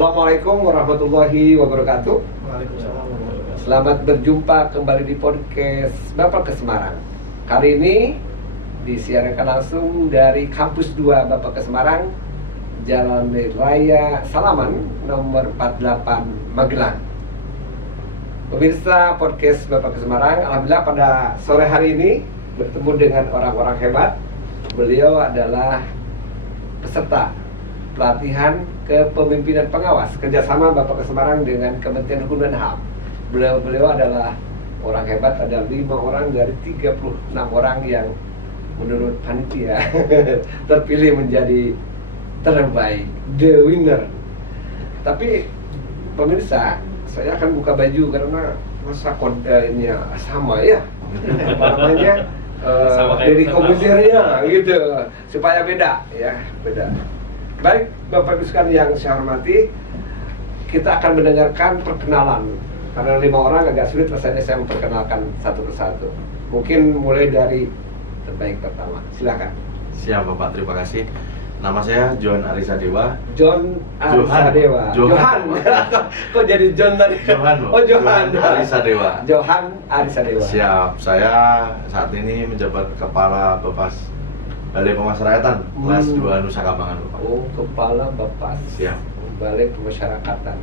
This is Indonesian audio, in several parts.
Assalamualaikum warahmatullahi wabarakatuh. Waalaikumsalam warahmatullahi wabarakatuh. Selamat berjumpa kembali di podcast Bapak ke Semarang. Kali ini disiarkan langsung dari Kampus 2 Bapak ke Semarang, Jalan Raya Salaman nomor 48 Magelang. Pemirsa podcast Bapak ke Semarang, alhamdulillah pada sore hari ini bertemu dengan orang-orang hebat. Beliau adalah peserta pelatihan kepemimpinan pengawas kerjasama Bapak ke Semarang dengan Kementerian Hukum dan HAM. Beliau adalah orang hebat, ada 5 orang dari 36 orang yang menurut panitia terpilih menjadi terbaik, the winner. Tapi pemirsa, saya akan buka baju karena masa kodenya sama ya, namanya dari komputernya gitu, supaya beda ya, beda. Baik, Bapak Ibu sekalian yang saya hormati, kita akan mendengarkan perkenalan. Karena 5 orang agak sulit rasanya saya memperkenalkan satu persatu. Mungkin mulai dari terbaik pertama. Silakan. Siap Bapak, terima kasih. Nama saya John Arisadewa. John Arisadewa. Johan. Kok jadi John tadi? Johan. Oh, Johan Arisadewa. Johan Arisadewa. Siap. Saya saat ini menjabat Kepala Bapas Balai Pemasyarakatan kelas 2 Nusa Kambangan, Bapak. Oh, Kepala Bapas. Siap. Balai Pemasyarakatan.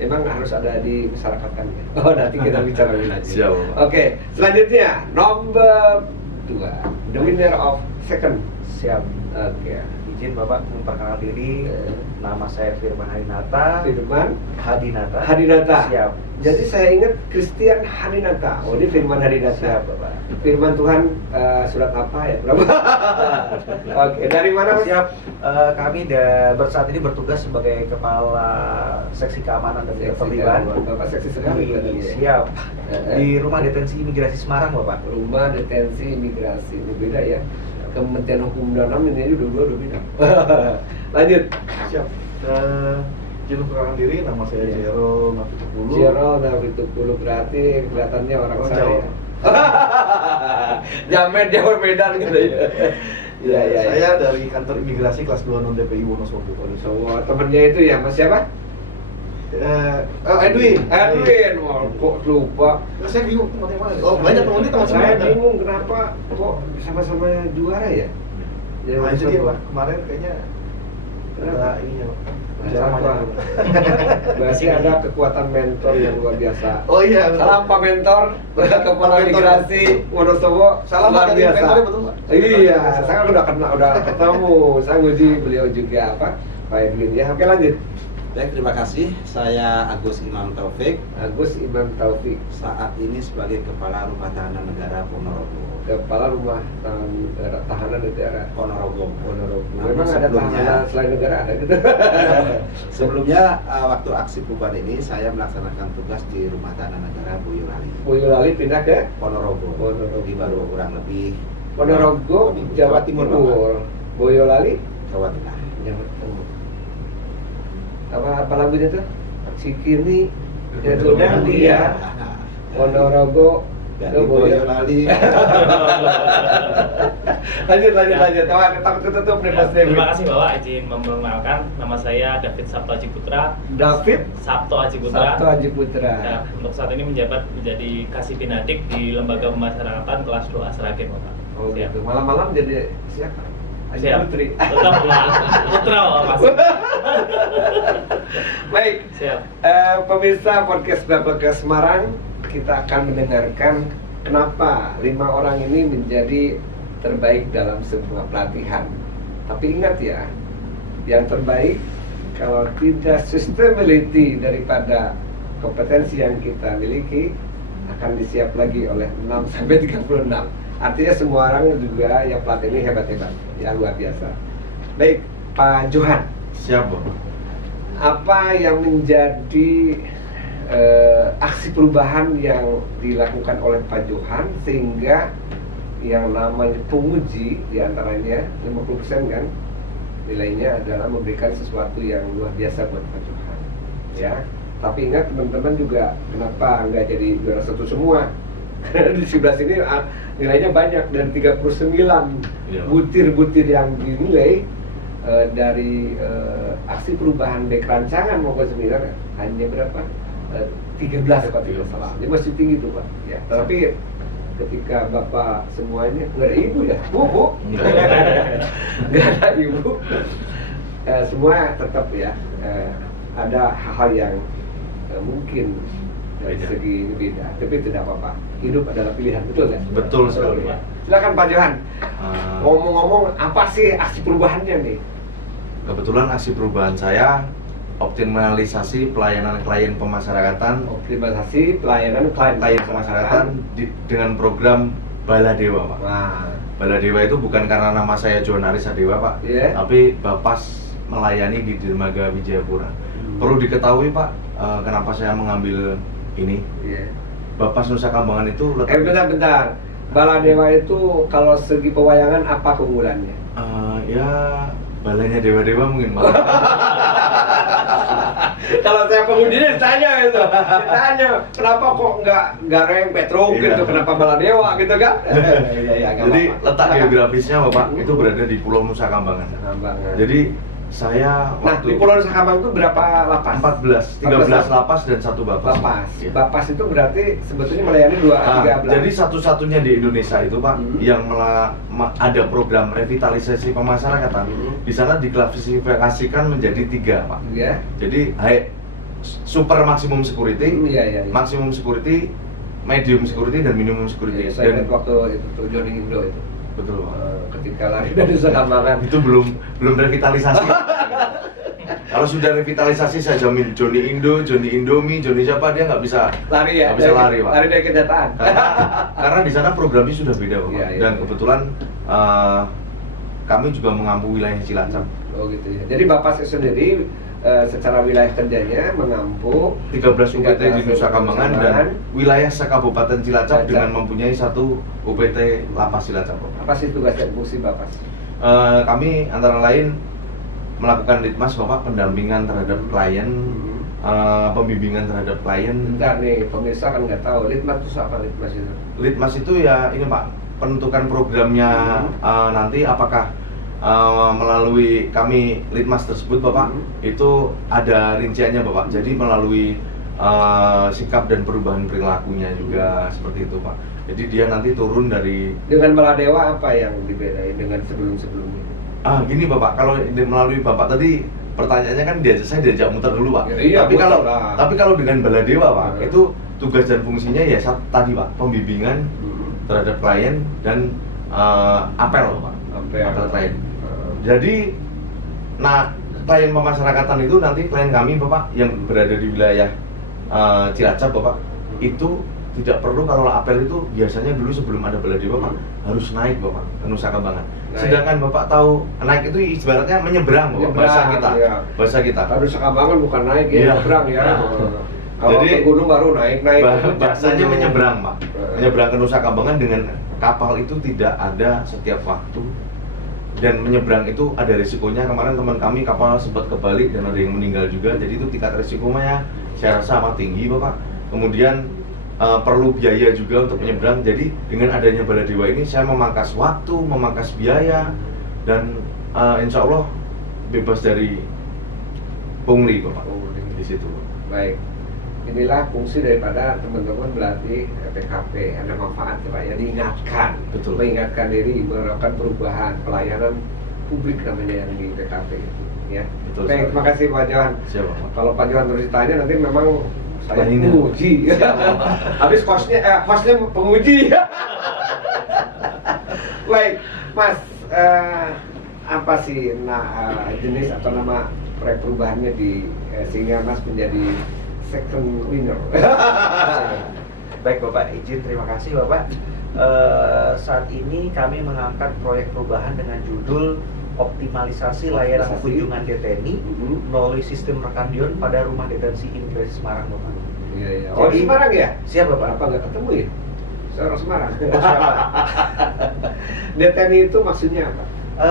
Emang harus ada di masyarakatan ya? Oh, nanti kita bicara lebih lanjut. Siap, Bapak. Oke, selanjutnya nomor 2, the winner of second. Siap. Oke. Izin Bapak memperkenalkan diri. Nama saya Firman Hadinata. Firman Hadinata. Siap. Jadi saya ingat Christian Hadinata. Oh, ini Firman Hadinata. Siap, Bapak. Firman Tuhan surat apa ya? Berapa? Oke, dari mana Mas? Siap. Kami saat ini bertugas sebagai Kepala Seksi Keamanan dan Ketertiban. Bapak seksi sekali tadi ya. Siap. Di Rumah Detensi Imigrasi Semarang, Bapak. Rumah Detensi Imigrasi. Ini beda ya. Kementerian Hukum dan HAM ini aja udah beda. Lanjut. Siap. Izin perkenalkan diri, nama saya Jero Nafitukulu. Jero Nafitukulu, berarti kelihatannya orang Oh, saya. jauh. Jamet dia berbeda gitu ya. Iya, iya. Saya dari kantor imigrasi kelas 2 non DPI Wonosobo. Semua temennya itu ya, Mas siapa? Edwin. Wah, kok lupa. Saya bingung teman yang mana. Oh, banyak teman-teman teman Saya semua. bingung kenapa kok sama-sama juara ya? Nah, itu dia Pak. Kemarin kayaknya ada ininya Pak. Kenapa? Berarti ada kekuatan mentor yang luar biasa. Oh iya. betul. Salam Pak Mentor, Kepala Imigrasi Wonosobo. Salam luar Pak, dari mentornya betul, Pak? Iya, saya kan udah ketemu. Saya nguji beliau juga apa? Pak Edwin ya. Oke, lanjut. Baik, terima kasih. Saya Agus Imam Taufik. Agus Imam Taufik, Saat ini sebagai Kepala Rumah Tahanan Negara Ponorogo. Kepala Rumah Tahanan Negara Ponorogo. Ponorogo. Namun Memang ada sebelumnya- tahanan selain negara ada gitu. Sebelumnya waktu aksi perubahan ini saya melaksanakan tugas di Rumah Tahanan Negara Boyolali. Boyolali pindah ke Ponorogo. Ponorogo. Jadi baru kurang lebih Ponorogo, Jawa Timur. Boyolali, Jawa Tengah. Jawa Timur. Apa lagunya tuh? Sikini ya sudah dia Ponorogo Dari Boyolali. lanjut. Takut tutup nih Mas Dewi. Terima kasih Bapak, izin memperkenalkan, nama saya David Sabto Aji Putra. David Sabto Aji Putra. Sabto Aji Putra. Ya, untuk saat ini menjabat menjadi Kasih Pinadik di Lembaga Pemasyarakatan kelas 2 Sragen, Bapak. Oh Siap. gitu. Malam-malam jadi siapa? Aji Siap. Putri. Tetap Pak. Putra Bapak, Mas. Baik. Siap. Pemirsa podcast Bapak ke Semarang, kita akan mendengarkan kenapa 5 orang ini menjadi terbaik dalam sebuah pelatihan. Tapi ingat ya, yang terbaik kalau tidak sustainability daripada kompetensi yang kita miliki akan disiap lagi oleh 6 sampai 36. Artinya semua orang juga yang pelatih ini hebat-hebat, ya luar biasa. Baik, Pak Johan, Siap, Bapak. apa yang menjadi aksi perubahan yang dilakukan oleh Pak Johan sehingga yang namanya penguji diantaranya 50% kan nilainya adalah memberikan sesuatu yang luar biasa buat Pak Johan ya. Tapi ingat teman-teman juga kenapa nggak jadi juara satu semua, karena di sebelah sini nilainya banyak, dari 39 Iya. butir-butir yang dinilai dari aksi perubahan baik rancangan maupun seminar hanya berapa? 13 Pak, tidak salah. Ini masih tinggi tuh Pak. Ya, tapi ketika Bapak semuanya nggak ada ibu ya, bu, nggak ada ibu, semua tetap ya ada hal-hal yang mungkin dari Beda. segi beda, tapi tidak apa-apa. Hidup adalah pilihan, betul ya? Betul sekali, ya. Pak. Silakan Pak Johan. Eh, Ngomong-ngomong, apa sih aksi perubahannya nih? Kebetulan aksi perubahan saya optimalisasi pelayanan klien pemasyarakatan, Optimalisasi pelayanan klien pemasyarakatan dengan program Baladewa, Pak. Wah, Baladewa itu bukan karena nama saya Johan Aris Sadewa, Pak, Iya. tapi Bapas melayani di Dermaga Wijayapura. Perlu diketahui, Pak, kenapa saya mengambil ini. iya. Bapas Nusa Kambangan itu Bentar. Baladewa itu kalau segi pewayangan apa keunggulannya? ya balanya dewa-dewa mungkin, Pak. Kalau saya pengundinya ditanya itu, kenapa kok nggak reng Petro Iya. gitu, kenapa Baladewa gitu kan? Iya, nggak Jadi apa-apa. letak Silakan. geografisnya, Bapak, itu berada di Pulau Nusa Kambangan. Kambangan. Jadi saya Nah, di Pulau Nusa Kambangan itu berapa lapas? 13 lapas dan 1 bapas. Lapas. Iya. Bapas itu berarti sebetulnya melayani 13. Jadi satu-satunya di Indonesia itu, Pak, Hmm. yang ada program revitalisasi pemasyarakatan. Di sana diklasifikasikan menjadi 3, Pak. ya. Jadi super maksimum security, Iya. maksimum security, medium security dan minimum security. Iya, saya Dan ingat waktu itu tuh Johnny Indo itu. betul, Pak. Ketika lari dari Nusa Kambangan. Itu belum revitalisasi. Kalau sudah revitalisasi saya jamin Johnny Indo, Johnny Indomie, Johnny siapa dia nggak bisa Lari ya? nggak bisa lari, Pak. Lari dari kenyataan. Karena di sana programnya sudah beda, Pak. Iya, iya. Dan kebetulan kami juga mengampu wilayah Cilacap. Oh gitu ya. Jadi Bapak sendiri secara wilayah kerjanya mengampu 13 UPT di Nusa Kambangan dan wilayah sekabupaten Cilacap Cilacap. dengan mempunyai 1 UPT Lapas Cilacap, Pak. apa sih tugas dan fungsi Bapak? Kami antara lain melakukan litmas, Bapak, pendampingan terhadap klien, pembimbingan terhadap klien. Bentar nih, pemirsa kan nggak tahu litmas itu apa litmas itu? Litmas itu ya ini, Pak, penentukan programnya nanti apakah melalui kami litmas tersebut, Bapak, itu ada rinciannya, Bapak. Jadi melalui sikap dan perubahan perilakunya juga seperti itu, Pak. Jadi dia nanti turun dari Dengan Baladewa apa yang dibedain dengan sebelum-sebelumnya? gini, Bapak, kalau melalui Bapak tadi pertanyaannya kan saya diajak muter dulu, Pak. Ya, iya, muter lah. Tapi kalau dengan Baladewa, Pak, Ya. itu tugas dan fungsinya ya tadi, Pak, pembimbingan terhadap klien dan apel, Pak. Apel klien. Jadi, klien pemasyarakatan itu nanti klien kami, Bapak, yang berada di wilayah Cilacap, Bapak, itu tidak perlu kalau apel itu biasanya dulu sebelum ada Baladewa, Pak, harus naik, Bapak, ke Nusa Kambangan. Naik. Sedangkan Bapak tahu naik itu ibaratnya menyeberang, Bapak, bahasa kita. Iya. Bahasa kita. Harus Nusa Kambangan bukan naik ya, Iya. nyebrang ya. Kalau Jadi, ke gunung baru naik. Bahasanya menyeberang, Pak. Nah. Menyeberang ke Nusa Kambangan dengan kapal itu tidak ada setiap waktu. Dan menyeberang itu ada risikonya. Kemarin teman kami kapal sempat kebalik dan ada yang meninggal juga. Jadi itu tingkat risikonya saya rasa amat tinggi, Bapak. Kemudian perlu biaya juga untuk menyeberang. Jadi dengan adanya Baladewa ini saya memangkas waktu, memangkas biaya, dan insya Allah bebas dari pungli, Bapak. Di situ. Baik. Inilah fungsi daripada teman-teman berarti PKP, ada manfaat Pak ya, diingatkan, Betul. mengingatkan diri, melakukan perubahan pelayanan publik namanya yang di PKP itu ya. Betul, Baik, sekali. terima kasih Pak Johan. Siapa, Pak? Kalau Pak Johan terus ditanya nanti memang saya Lainnya. penguji. Habis hostnya penguji. Baik, Mas, apa sih jenis atau nama proyek perubahannya sehingga Mas menjadi second winner? Baik Bapak, izin terima kasih Bapak. Saat ini kami mengangkat proyek perubahan dengan judul optimalisasi layanan Optimalisasi. kunjungan deteni melalui sistem rekandion pada rumah detensi imigrasi Semarang, Bapak. Iya. Oh, Jadi- di Semarang ya? Siap Bapak? Apa nggak ketemu ya? Saya orang Semarang. Oh, siapa? DTNI itu maksudnya apa?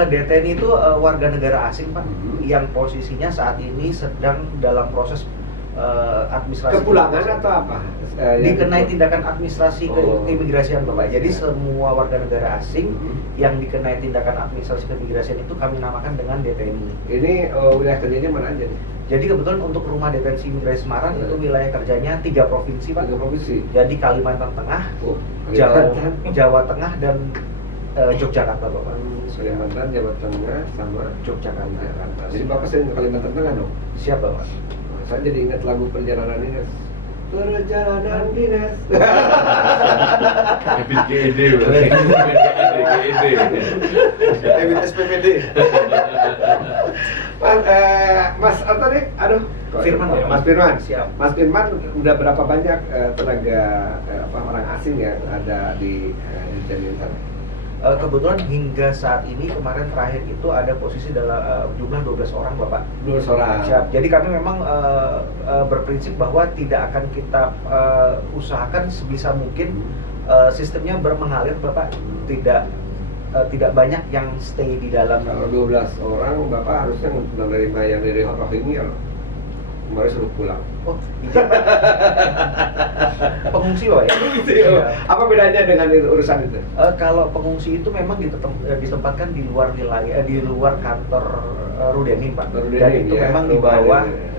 DTNI itu warga negara asing, Pak, Mhm. yang posisinya saat ini sedang dalam proses administrasi Kepulangan atau apa? dikenai tindakan administrasi keimigrasian Bapak. Jadi semua warga negara asing yang dikenai tindakan administrasi keimigrasian itu kami namakan dengan DTNI. Ini wilayah kerjanya mana aja nih? Jadi kebetulan untuk rumah detensi imigrasi Semarang itu wilayah kerjanya 3 provinsi Pak. 3 provinsi. Jadi Kalimantan Tengah, Oh, Jawa Tengah dan Yogyakarta Bapak. Kalimantan, Jawa Tengah, sama Yogyakarta. Jadi Bapak sering ke Kalimantan Tengah dong? Siap Bapak. Saya jadi ingat lagu Perjalanan Dinas. Perjalanan Dinas. Habit GED berarti. Habit SPPD. Mas apa nih? Aduh, Firman, Pak. Mas Firman. Siap. Mas Firman udah berapa banyak tenaga orang asing yang ada di sana? Kebetulan hingga saat ini kemarin terakhir itu ada posisi dalam jumlah 12 orang Bapak. 12 orang. Siap. Jadi kami memang berprinsip bahwa tidak akan kita usahakan sebisa mungkin sistemnya mengalir Bapak. Tidak banyak yang stay di dalam. Kalau 12 orang, Bapak harusnya menerima yang dari Rohingya loh. Kemarin suruh pulang. Oh, izin. Pengungsi Pak ya? Iya. Apa bedanya dengan urusan itu? Kalau pengungsi itu memang ditempatkan di luar wilayah, di luar kantor Rudenim Pak. Dan Rudenim, itu ya, memang di rumah bawah Rudenim.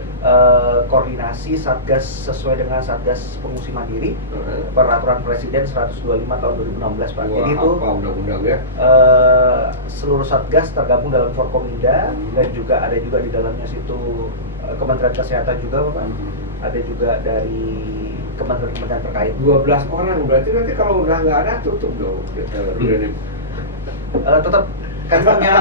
koordinasi Satgas sesuai dengan Satgas Pengungsi Mandiri, Peraturan Presiden 125 tahun 2016 Pak. Wah, Jadi itu apa undang-undang ya? seluruh Satgas tergabung dalam Forkominda dan juga ada juga di dalamnya situ Kementerian Kesehatan juga Bapak. Ada juga dari kementerian terkait. 12 orang, berarti nanti kalau udah nggak ada tutup dong Rudenim. Tetap kan punya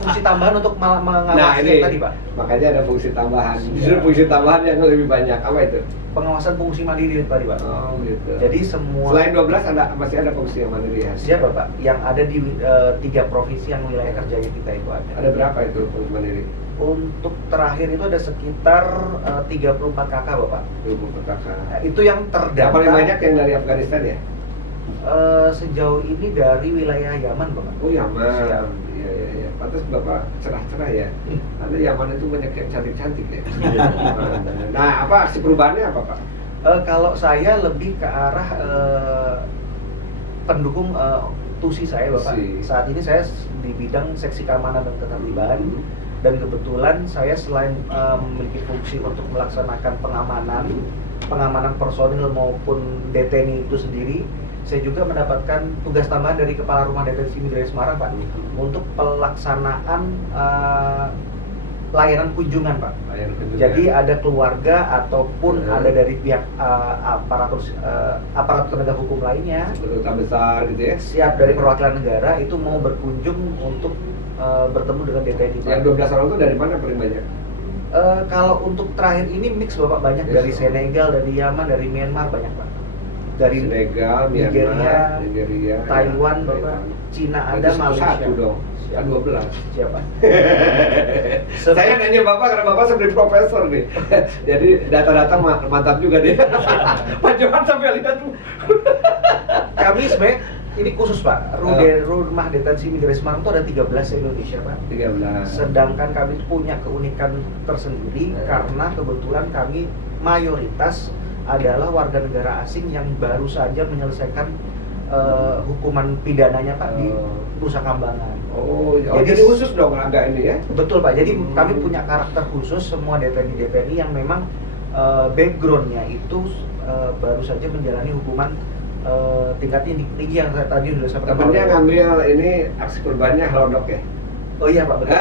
fungsi tambahan untuk mengawasi Nah ini tadi Pak. makanya ada fungsi tambahan. Siap. Justru fungsi tambahan yang lebih banyak. Apa itu? Pengawasan fungsi mandiri tadi Pak. Oh gitu. Jadi semua Selain 12 masih ada fungsi yang mandiri ya? siap Bapak, yang ada di 3 provinsi yang wilayah kerjanya kita itu ada. Ada berapa itu fungsi mandiri? Untuk terakhir itu ada sekitar 34 KK Bapak. 20 kakak. Itu yang Yang terdata paling banyak yang dari Afghanistan ya? sejauh ini dari wilayah Yaman Bapak. Oh Yaman. Siap. Iya iya iya. Pantas Bapak cerah-cerah ya. Karena Yaman itu banyak yang cantik-cantik ya. Nah, apa aksi perubahannya apa, Pak? Kalau saya lebih ke arah pendukung TUSI saya Bapak. TUSI. Saat ini saya di bidang seksi keamanan dan ketertiban. Dan kebetulan saya selain memiliki fungsi untuk melaksanakan pengamanan personil maupun DTNI itu sendiri, saya juga mendapatkan tugas tambahan dari Kepala Rumah Detensi Imigrasi Semarang Pak untuk pelaksanaan layanan kunjungan Pak. Layanan kunjungan. Jadi ada keluarga ataupun ada dari pihak aparat penegak hukum lainnya, Duta besar gitu ya. siap dari perwakilan negara itu mau berkunjung untuk bertemu dengan DTNI Pak. Yang 12 orang itu dari mana paling banyak? Kalau untuk terakhir ini mix Bapak, banyak Yes. dari Senegal, dari Yaman, dari Myanmar banyak Pak. Dari Senegal, Nigeria, Nigeria, Taiwan Bapak, Cina ada, Malaysia. Satu dong. Kan 12. Siapa? Saya nanya Bapak karena Bapak sebagai profesor nih. Jadi data-data mantap juga dia. Pak Johan sampai lihat tuh. Kami sebenarnya ini khusus Pak. Rumah Detensi Imigrasi Semarang itu ada 13 se-Indonesia Pak. 13. Sedangkan kami punya keunikan tersendiri karena kebetulan kami mayoritas adalah warga negara asing yang baru saja menyelesaikan hukuman pidananya Pak di Nusa Kambangan. Oh, Jadi- jadi khusus dong agak ini ya. Betul Pak. Jadi kami punya karakter khusus semua DTNI yang memang backgroundnya itu baru saja menjalani hukuman tingkat tinggi yang saya tadi sudah sampaikan. Temennya ngambil ini aksi perubahannya Halodoc ya. Oh iya Pak, betul.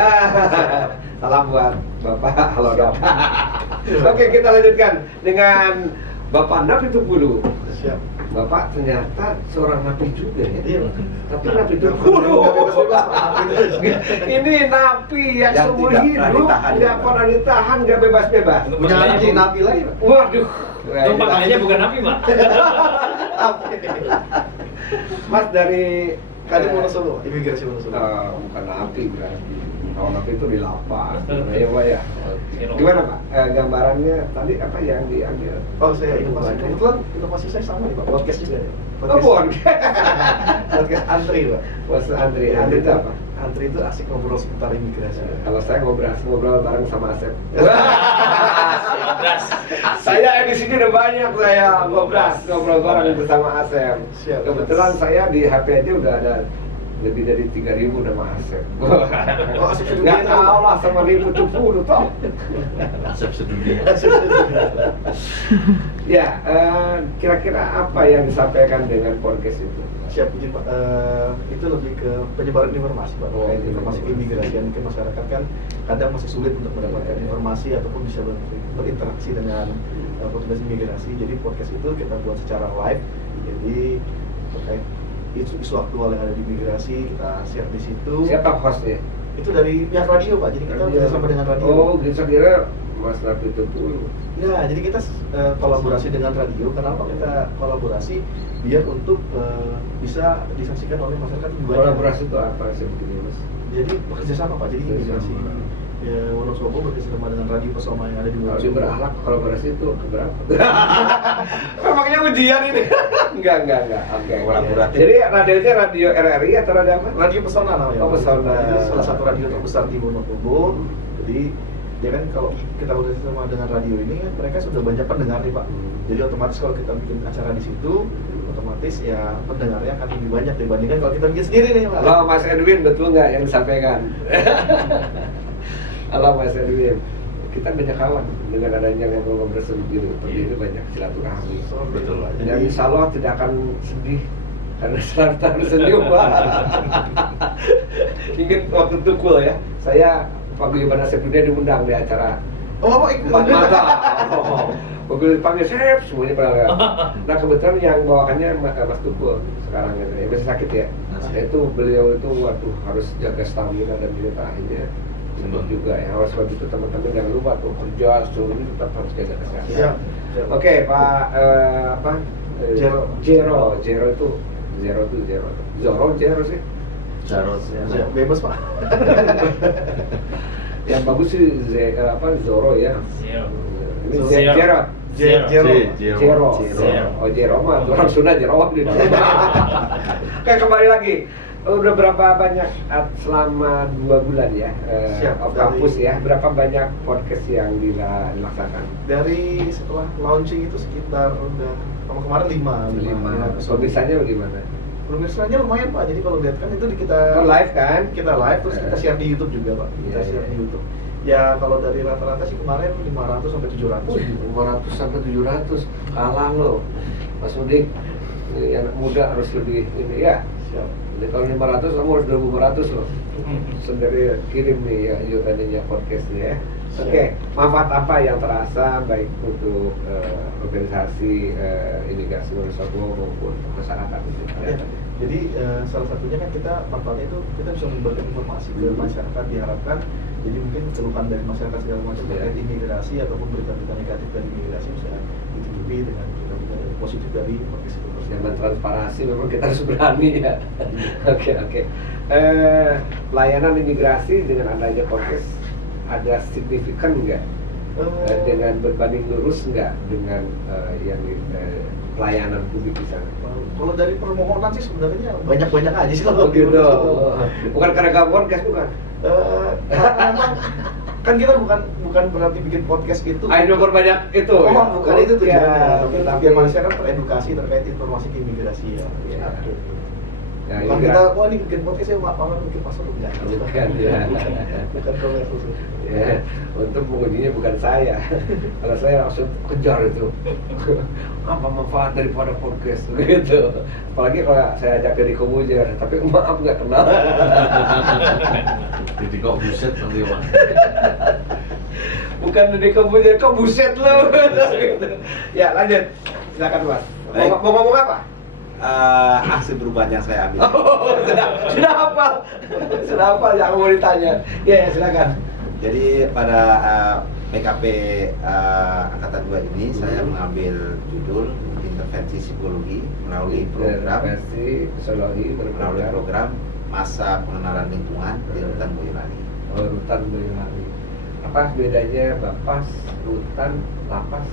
Salam buat Bapak Halodoc. Oke, kita lanjutkan dengan Bapak Napi Tupulu. Siap. Bapak ternyata seorang napi juga ya. Iya. Tapi napi Tupulu. Ini napi yang Yang seumur tidak pernah hidup ditahan, nggak Pak. pernah ditahan, nggak bebas-bebas. Punya anak jadi napi lagi, Pak. Waduh. Itu panggilannya bukan napi, Pak. Mas dari Kali Wonosobo, imigrasi Wonosobo. bukan napi berarti. Kalau napi itu di lapas. Ya Pak ya. Oke. Gimana Pak? Gambarannya tadi apa yang diambil? Oh, saya inovasi. Kebetulan inovasi saya sama nih, Pak. Podcast juga ya. Oh, bon. Podcast antri, Pak. Bos Andri. Andri itu apa? Antri itu asik ngobrol seputar imigrasi. Kalau saya ngobrol bareng sama Asep. Ngobras. Saya edisinya udah banyak saya ngobrol bareng bersama Asep. Siap. Kebetulan saya di HP aja udah ada lebih dari 3.000 nama Asep. Oh, Asep sedunia. Nggak tahu lah sama 1.070 toh. Asep sedunia. Ya, kira-kira apa yang disampaikan dengan podcast itu? Siap, izin Pak. Itu lebih ke penyebaran informasi Pak. Oh, Terkait informasi keimigrasian, mungkin masyarakat kan kadang masih sulit untuk mendapatkan informasi ataupun bisa berinteraksi dengan petugas imigrasi. Jadi podcast itu kita buat secara live. Jadi terkait isu aktual yang ada di imigrasi kita share di situ. Siapa hostnya? Itu dari pihak radio Pak. Jadi kita bekerjasama dengan radio. Oh, saya kira Mas Rafi itu dulu. Ya, jadi kita kolaborasi dengan radio. Kenapa kita kolaborasi? Biar untuk bisa disaksikan oleh masyarakat lebih banyak. Kolaborasi itu apa sih begini Mas? Jadi bekerja sama Pak. Jadi imigrasi. Ya, Wonosobo bekerjasama dengan radio Pesona yang ada di Kalau Wonosobo. berakhlak kolaborasi itu berapa? Memangnya ujian ini? Enggak. Oke. Kolaboratif. Jadi radionya radio RRI atau radio apa? Radio Pesona namanya. Oh, Pesona. Itu salah satu radio terbesar di Wonosobo. Jadi ya kan kalau kita bekerja sama dengan radio ini kan mereka sudah banyak pendengar nih Pak. Jadi otomatis kalau kita bikin acara di situ, otomatis ya pendengarnya akan lebih banyak dibandingkan kalau kita bikin sendiri nih Pak. Halo Mas Edwin, betul nggak yang disampaikan? Halo Mas Edwin, kita banyak kawan dengan adanya yang ngobrol begini, seperti ini banyak silaturahmi. Betul Pak. Dan insya Allah tidak akan sedih karena selalu harus senyum Pak. Ingat waktu itu cool ya, saya Paguyuban Asep Dunia diundang di acara Oh, Pak, Empat Mata. Begitu dipanggil Sep, semuanya pada lihat. Nah kebetulan yang bawakannya Mas Tukul sekarang gitu ya, masih sakit ya. Itu beliau itu waduh harus jaga stamina dan dia akhirnya sembuh juga ya. Harus waktu itu teman-teman jangan lupa tuh kerja seluruhnya tetap harus jaga kesehatan. Siap. Oke Pak apa? Jero. Jero itu Zoro sih. Jarod. Ya, bebas Pak. Yang bagus sih Zoro ya. Zero. Ini Zero. Zero. Jero. Zero. Oh Jero mah orang Sunda Jero gitu. Oke kembali lagi. Udah berapa banyak selama 2 bulan ya Siap, off kampus ya? Berapa banyak podcast yang dilaksanakan? Dari setelah launching itu sekitar udah kemarin 5 Pemirsanya bagaimana? Pemirsaannya lumayan Pak. Jadi kalau lihat kan itu kita Kan live kan? kita live terus kita share di YouTube juga Pak. Kita Iya, share iya. di YouTube. Ya kalau dari rata-rata sih kemarin 500 sampai 700. 500 sampai 700 kalah loh Mas Udik. Ini anak muda harus lebih ini ya. Siap. Jadi kalau 500 kamu harus 2.500 loh. Sendiri kirim nih ya tadinya podcast nih ya. Oke, manfaat apa yang terasa baik untuk organisasi imigrasi Wonosobo maupun masyarakat itu? Ya, jadi salah satunya kan kita manfaatnya itu kita bisa membagikan informasi ke masyarakat diharapkan. Jadi mungkin keluhan dari masyarakat segala macam terkait imigrasi ataupun berita-berita negatif dari imigrasi bisa ditutupi dengan berita-berita positif dari podcast itu. Zaman transparansi memang kita harus berani ya. Oke. Layanan imigrasi dengan adanya podcast ada signifikan nggak dengan berbanding lurus nggak dengan yang pelayanan publik di sana? Kalau dari permohonan sih sebenarnya banyak-banyak aja sih Oh kalau di gitu. Wonosobo. Bukan karena kamu podcast bukan? Karena memang kan kita bukan berarti bikin podcast itu. Ayo banyak itu. Oh, ya? bukan itu tujuannya. Ya, Tapi biar masyarakat teredukasi terkait informasi keimigrasi ya. Ya. Ya, Bukan ini kita, wah ini bikin podcast ya Pak, malah bikin pasar enggak. Bukan, ya. Bukan komersil. ya, untuk mengujinya bukan saya. Kalau saya langsung kejar itu. Apa manfaat daripada podcast gitu. Apalagi kalau saya ajak dari Komujer, tapi maaf nggak kenal. Jadi kok buset nanti Pak. Bukan dari Komujer, kok buset lo. Gitu. Ya lanjut, silakan Mas. Baik. Mau ngomong apa? Aksi perubahan yang saya ambil. Oh, sudah hafal. Sudah hafal yang mau ditanya. Ya, silakan. Jadi pada PKP Angkatan 2 ini saya mengambil judul intervensi psikologi melalui program masa pengenalan lingkungan di Rutan Boyolali. Oh, Rutan Boyolali. Apa bedanya Bapas, Rutan, Lapas?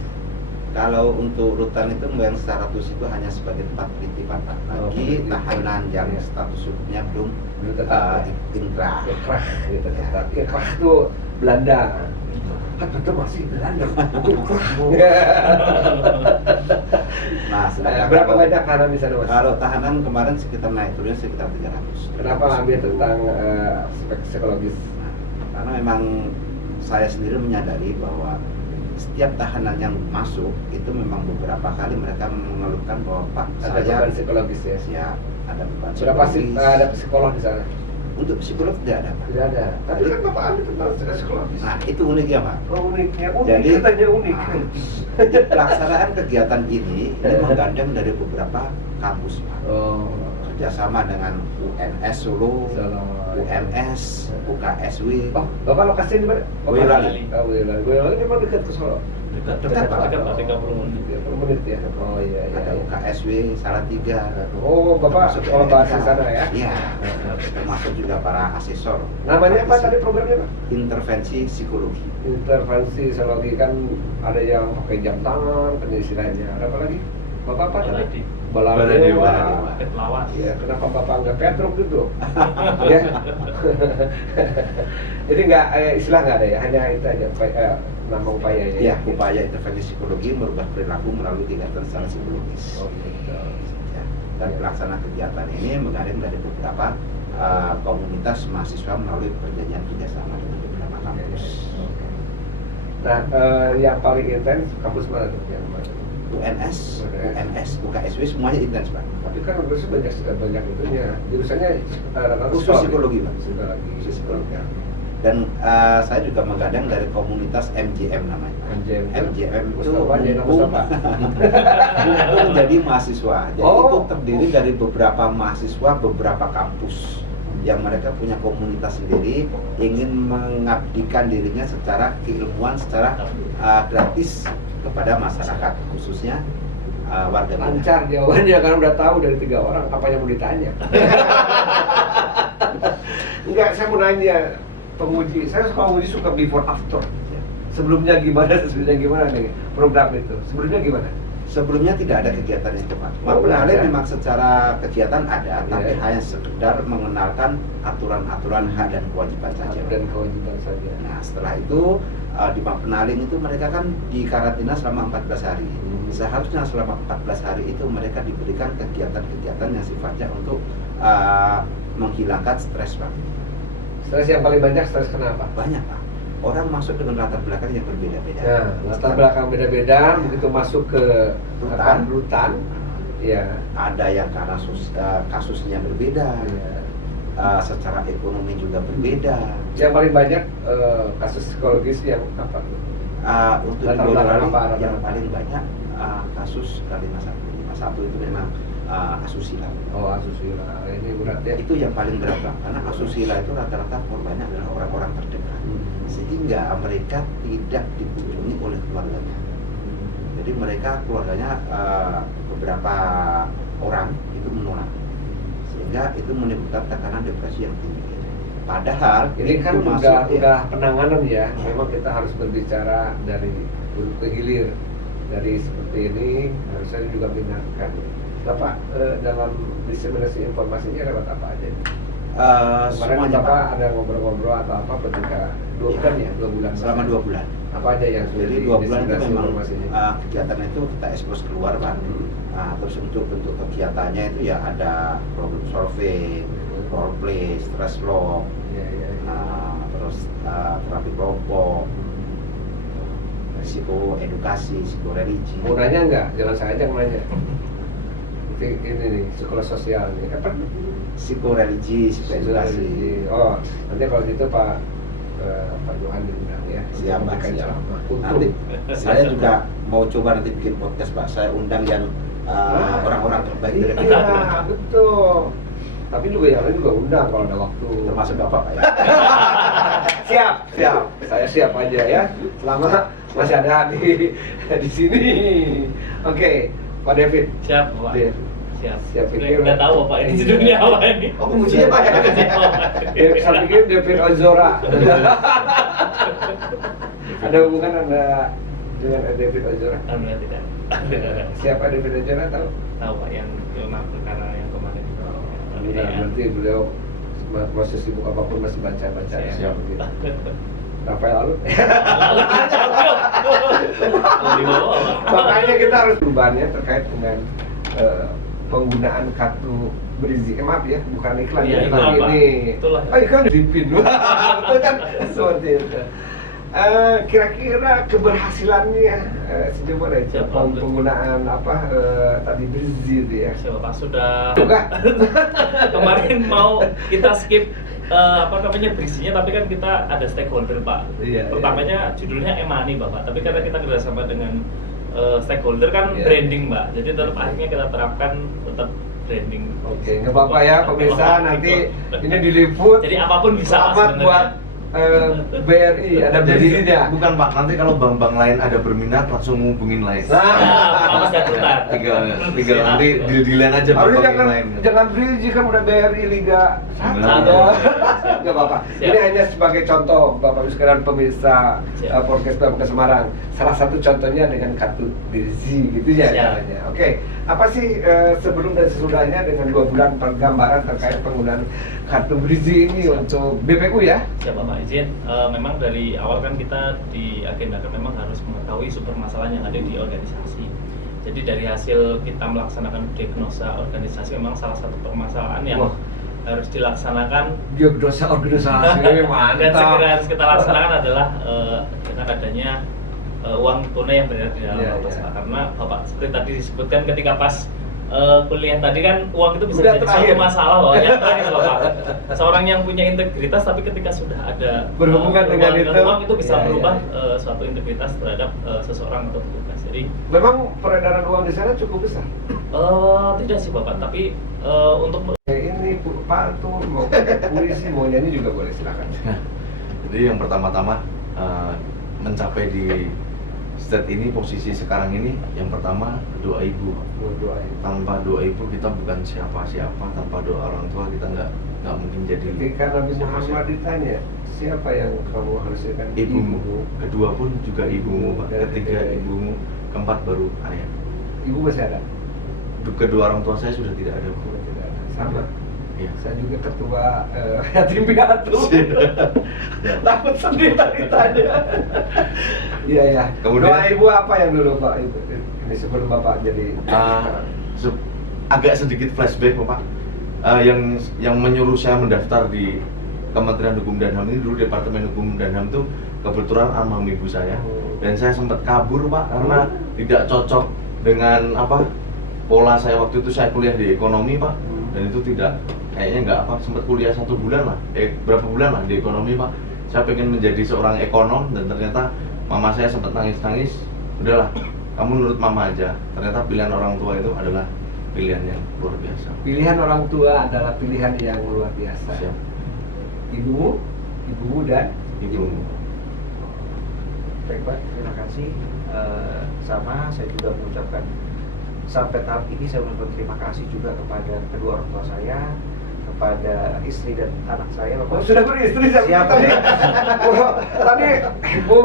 Kalau untuk rutan itu yang status itu hanya sebagai tempat penitipan Pak. Oh, Bagi penitipan. tahanan yang Ya. status hukumnya belum Belum tetap, ya. inkrah. Ikrah gitu Ya. tetap. Ikrah tuh Belanda. Betul masih Belanda. Nah, sedangkan Berapa kalau- banyak tahanan di sana, Mas? Kalau tahanan kemarin sekitar naik turunnya sekitar 300. Kenapa ambil tentang aspek psikologis? Nah, karena memang saya sendiri menyadari bahwa setiap tahanan yang masuk itu memang beberapa kali mereka mengeluhkan bahwa Pak, Ada saya beban psikologis ya? siap ada beban Berapa sih psikologis. ada psikolog di sana? Untuk psikolog tidak ada Pak. Tidak ada. Tapi kan Bapak ambil tentang psikologis. Nah itu uniknya Pak. Oh, uniknya unik, Jadi katanya unik. nah, jadi pelaksanaan kegiatan ini menggandeng dari beberapa kampus Pak. Oh, Kerjasama dengan UNS Solo, Solo. UMS, UKSW. Oh, Bapak lokasi di mana? Boyolali. Oh, Boyolali. Boyolali memang dekat ke Solo. Dekat, Pak. Dekat, Pak, 30 menit. 30 menit ya. Oh iya iya. Ada iya. UKSW Salatiga. Oh, Bapak Termasuk kalau bahas di NMK. sana ya. Iya. Termasuk juga para asesor. Namanya apa tadi programnya, Pak? Intervensi psikologi. Intervensi psikologi kan ada yang pakai jam tangan, penyisirannya. Ada apa lagi? Bapak apa tadi? Baladi. Baladewa. Paket lawas. Ya, kenapa Bapak nggak Petruk gitu? Ya. Jadi nggak istilah nggak ada ya, hanya itu aja nama upayanya. Ya, upaya intervensi psikologi merubah perilaku melalui kegiatan secara psikologis. Oh, gitu. Ya. Dan pelaksana kegiatan ini menggandeng dari beberapa komunitas mahasiswa melalui perjanjian kerjasama dengan beberapa kampus. Nah, yang paling intens kampus mana tuh? Yang mana? UNS, UNS. UMS, UKSW semuanya intens Pak. Tapi kan harusnya banyak itunya. Jurusannya Khusus psikologi Pak. Psikologi. Khusus psikologi. Dan saya juga menggandeng dari komunitas MJM namanya. MJM itu Mustafa, dia nama Mustafa. itu menjadi mahasiswa. Jadi Oh. itu terdiri dari beberapa mahasiswa, beberapa kampus yang mereka punya komunitas sendiri, ingin mengabdikan dirinya secara keilmuan, secara gratis kepada masyarakat, khususnya warga binaan. Lancar jawabannya kan udah tahu dari 3 orang apa yang mau ditanya. Enggak, saya mau nanya penguji. Saya kalau uji suka before after. Sebelumnya gimana nih program itu? Sebelumnya gimana? Sebelumnya tidak ada kegiatan itu Pak. Oh, Mappenale ada. memang secara kegiatan ada, tapi Iya. hanya sekedar mengenalkan aturan-aturan hak dan kewajiban saja. Dan kewajiban saja. Nah setelah itu di Mappenaling itu mereka kan di karantina selama 14 hari. Seharusnya selama 14 hari itu mereka diberikan kegiatan-kegiatan yang sifatnya untuk menghilangkan stres Pak. Stres yang paling banyak stres kenapa? Banyak Pak. Orang masuk dengan latar belakang yang berbeda-beda. Nah, latar belakang beda-beda, begitu masuk ke Rutan. rutan, ya, Ada yang karena kasusnya berbeda, secara ekonomi juga berbeda. yang paling banyak kasus psikologis yang apa? Untuk di Latar belakang Boyolali apa, latar yang belakang? paling banyak kasus Kalimas 1 itu memang asusila. Oh, asusila, ini berat ya. Itu yang paling berat Pak. Karena asusila itu rata-rata korbannya adalah orang-orang terdekat, sehingga mereka tidak dikunjungi oleh keluarganya. Jadi mereka keluarganya beberapa orang itu menolak, sehingga itu menimbulkan tekanan depresi yang tinggi. Padahal Ini kan itu masuk, udah penanganan ya. Memang kita harus berbicara dari hulu ke hilir. Dari seperti ini harusnya juga mengingatkan. Bapak dalam diseminasi informasinya lewat apa aja? Kemarin semuanya Bapak Pak. ada ngobrol-ngobrol atau apa ketika 2 bulan ya? 2 bulan. Selama 2 bulan. Apa aja yang sudah Jadi 2 bulan itu didiseminasi memang informasinya? kegiatan itu kita ekspos keluar Pak. Nah, terus untuk bentuk kegiatannya itu ya ada problem solving, role play, stress log, Iya, iya, iya. terus terapi kelompok, risiko edukasi, risiko religi. Mau nanya nggak? Jangan saya aja yang nanya. Ini nih, psikolog sosial nih. Apa? Risiko religi, risiko edukasi. Oh, nanti kalau gitu Pak Johan diundang ya. Siap, Pak, Memberikan siap. ceramah. Nanti saya juga mau coba nanti bikin podcast Pak. Saya undang yang orang-orang terbaik dari Iya, kita. betul. Tapi juga yang lain juga undang kalau ada waktu. Termasuk Bapak Pak ya. Siap, siap. Saya siap aja ya. Selama masih ada di sini. Oke, Pak David. Siap, Pak. Dev. Siap. Siap, pikir. Nggak tahu Pak ini judulnya apa ini. Oh, pengujinya Pak ya? Saya pikir David Ozora. Ada hubungan Anda dengan David Ozora? Alhamdulillah tidak. Siapa David Ozora tahu? Tahu Pak yang film perkara yang kemarin. Nah, berarti beliau proses sibuk apapun masih baca-baca ya. Siap. Begitu. Rafael Alun. Kalau di bawah apa? Makanya kita harus perubahannya terkait dengan penggunaan kartu berisi. Maaf ya, bukan iklan Iya, ya, iklan, tapi Pak. ini. Itulah. Oh, iklan di pin. Itu kan seperti itu. Kira-kira keberhasilannya sejauh mana itu Siapa? penggunaan tadi berisi itu ya? Siapa Pak sudah Juga. kemarin mau kita skip berisinya, tapi kan kita ada stakeholder Pak. Iya, Pertamanya judulnya Emani Bapak, tapi karena kita kerjasama dengan stakeholder kan Iya. branding Mbak, jadi tetap akhirnya kita terapkan tetap branding. Oke, nggak apa-apa ya pemirsa, nanti ini diliput. Jadi apapun bisa Selamat buat BRI, ada Jadi berisinya. bukan Pak, nanti kalau bank-bank lain ada berminat langsung hubungin lain. Nah, statuta. tinggal Siap. nanti deal-dealan aja Harusnya bank jangan lain. jangan berisi kan udah BRI Liga 1 Satu. ya. Nggak apa-apa. Siap. Ini hanya sebagai contoh Bapak Ibu sekalian pemirsa Siap. podcast BMK Semarang. Salah satu contohnya dengan kartu berisi gitu ya Siap. caranya. Oke, apa sih sebelum dan sesudahnya dengan 2 bulan pergambaran terkait penggunaan kartu berisi ini untuk BPU ya? Siapa Pak izin, memang dari awal kan kita diagendakan memang harus mengetahui sumber masalah yang ada di organisasi. Jadi dari hasil kita melaksanakan diagnosa organisasi, memang salah satu permasalahan yang Wah. harus dilaksanakan Diagnosa organisasi dan mantap. segera harus kita laksanakan adalah dengan adanya uang tunai yang beredar di dalam Iya, lapas iya. Pak. Karena Bapak seperti tadi disebutkan ketika pas kuliah tadi kan uang itu bisa Udah jadi terakhir. suatu masalah loh. Yang terakhir loh Pak. Seorang yang punya integritas tapi ketika sudah ada Berhubungan dengan itu. uang itu bisa Iya, merubah iya. suatu integritas terhadap seseorang atau petugas. Jadi Memang peredaran uang di sana cukup besar. tidak sih Bapak, tapi untuk Ini Pak Arthur mau polisi mau nyanyi juga boleh silakan. Nah, jadi yang pertama-tama mencapai di state ini, posisi sekarang ini, yang pertama doa ibu. Doain. Tanpa doa ibu kita bukan siapa-siapa, tanpa doa orang tua kita nggak mungkin jadi Ketika Nabi Muhammad ditanya, siapa yang kamu haluskan? ibumu. Kedua pun juga ibumu, Pak. Dan Ketiga ibumu, keempat baru ayah. Ibu masih ada? Kedua orang tua saya sudah tidak ada, Bu. Sudah tidak ada. Sama. Iya. Saya juga ketua yatim piatu. Takut sendiri tadi tanya. Iya ya. Kemudian- Doa ibu apa yang dulu Pak Ibu? Ini sebelum Bapak jadi. Agak sedikit flashback, Pak. Yang menyuruh saya mendaftar di Kementerian Hukum dan HAM ini dulu, Departemen Hukum dan HAM itu kebetulan almarhum ibu saya, dan saya sempat kabur, Pak, karena tidak cocok dengan pola saya waktu itu. Saya kuliah di ekonomi, Pak, dan itu tidak kayaknya nggak sempat kuliah 1 bulan lah, berapa bulan lah di ekonomi, Pak. Saya pengen menjadi seorang ekonom, dan ternyata mama saya sempat nangis-nangis. Udahlah, kamu nurut mama aja. Ternyata pilihan orang tua itu adalah pilihan yang luar biasa. Pilihan orang tua adalah pilihan yang luar biasa. Siap. Ibumu dan Ibumu. Baik Pak, terima kasih. Sama saya juga mengucapkan sampai tahap ini saya mengucapkan terima kasih juga kepada kedua orang tua saya, kepada istri dan anak saya. Oh, sudah beristri Siap. tadi. Tadi Bu.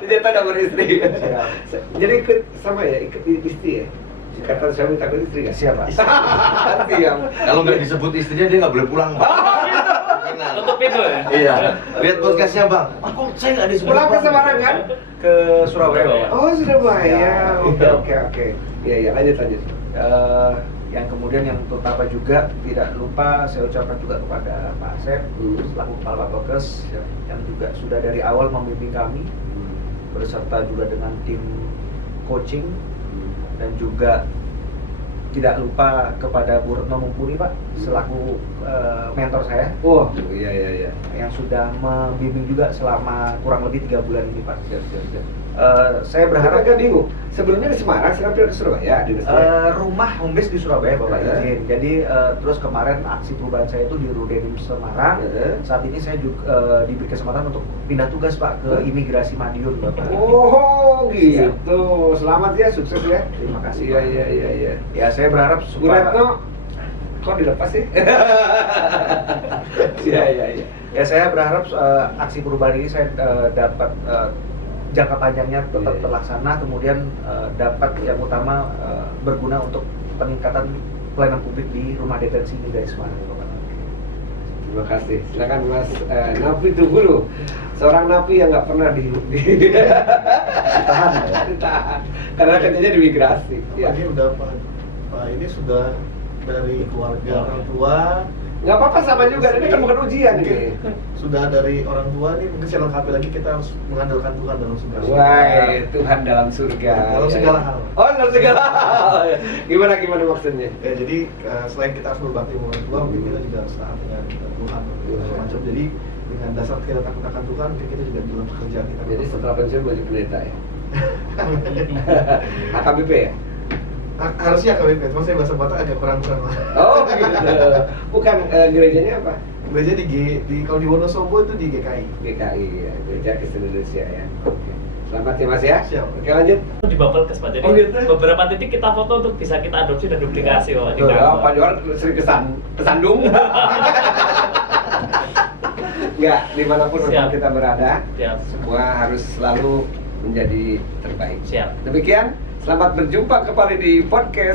Ternyata udah beristri. Siap. Jadi sama ya, istri ya. Kata suami takut istri ya. Siap Pak. Siap. Kalau nggak disebut istrinya dia nggak boleh pulang, Pak. tutup pintu ya. Iya. Lihat podcastnya, Bang. Kok saya nggak disebut? Pulang ke Bang? Semarang kan? Ke Surabaya Pak. Oh, Surabaya. Siap. Oke. Iya, lanjut. Yang kemudian yang terutama juga tidak lupa saya ucapkan juga kepada Pak Asep selaku Kepala Bapokes yang juga sudah dari awal membimbing kami beserta juga dengan tim coaching, dan juga tidak lupa kepada Bu Retno Mumpuni Pak selaku mentor saya Oh, iya. yang sudah membimbing juga selama kurang lebih 3 bulan ini Pak. Siap. Saya berharap agak bingung. Sebelumnya di Semarang, sekarang pindah ke Surabaya, dinasnya. rumah home base di Surabaya Bapak Ya. izin. Jadi terus kemarin aksi perubahan saya itu di Rudenim Semarang. Ya. Saat ini saya juga diberi kesempatan untuk pindah tugas Pak ke imigrasi Madiun Bapak. Oh, gitu. Selamat ya, sukses ya. Terima kasih, Iya, Pak. iya. Ya saya berharap Bu Retno, kok dilepas sih? Iya. Ya saya berharap aksi perubahan ini saya dapat jangka panjangnya tetap Iya. terlaksana, kemudian dapat yang utama berguna untuk peningkatan pelayanan publik di rumah detensi imigrasi Semarang Bapak. Terima kasih. Silakan Mas Napi dulu. Seorang napi yang nggak pernah ditahan, ya? Ditahan. Karena kerjanya di migrasi. Ya. Ini udah Pak, ini sudah dari keluarga orang tua. Nggak apa-apa sama juga. Ini kan bukan ujian Mungkin ini. sudah dari orang tua nih, mungkin saya lengkapi lagi, kita harus mengandalkan Tuhan dalam segala Wah, Tuhan dalam surga. Dalam Ya, segala ya. hal. Oh, dalam segala hal. Gimana maksudnya? Ya, jadi selain kita harus berbakti sama orang tua, mungkin kita juga harus taat dengan Tuhan segala macam. Jadi dengan dasar kita takut akan Tuhan, mungkin kita juga dalam pekerjaan kita. Jadi setelah pensiun baju pendeta ya? AKBP ya? Harusnya KBP, cuma saya bahasa Batak agak kurang-kurang lah. Oh gitu. Bukan gerejanya apa? Gereja kalau di Wonosobo itu di GKI. GKI ya, Gereja Kristen Indonesia ya. Oke. Selamat ya Mas ya. Siap. Oke lanjut. Di Bapelkes Pak. Jadi Oh, gitu? beberapa titik kita foto untuk bisa kita adopsi dan duplikasi di Tuh, kantor. Pak Johan sering kesandung. Enggak, dimanapun Siap. memang kita berada, Siap. semua harus selalu menjadi terbaik. Siap. Demikian, selamat berjumpa kembali di podcast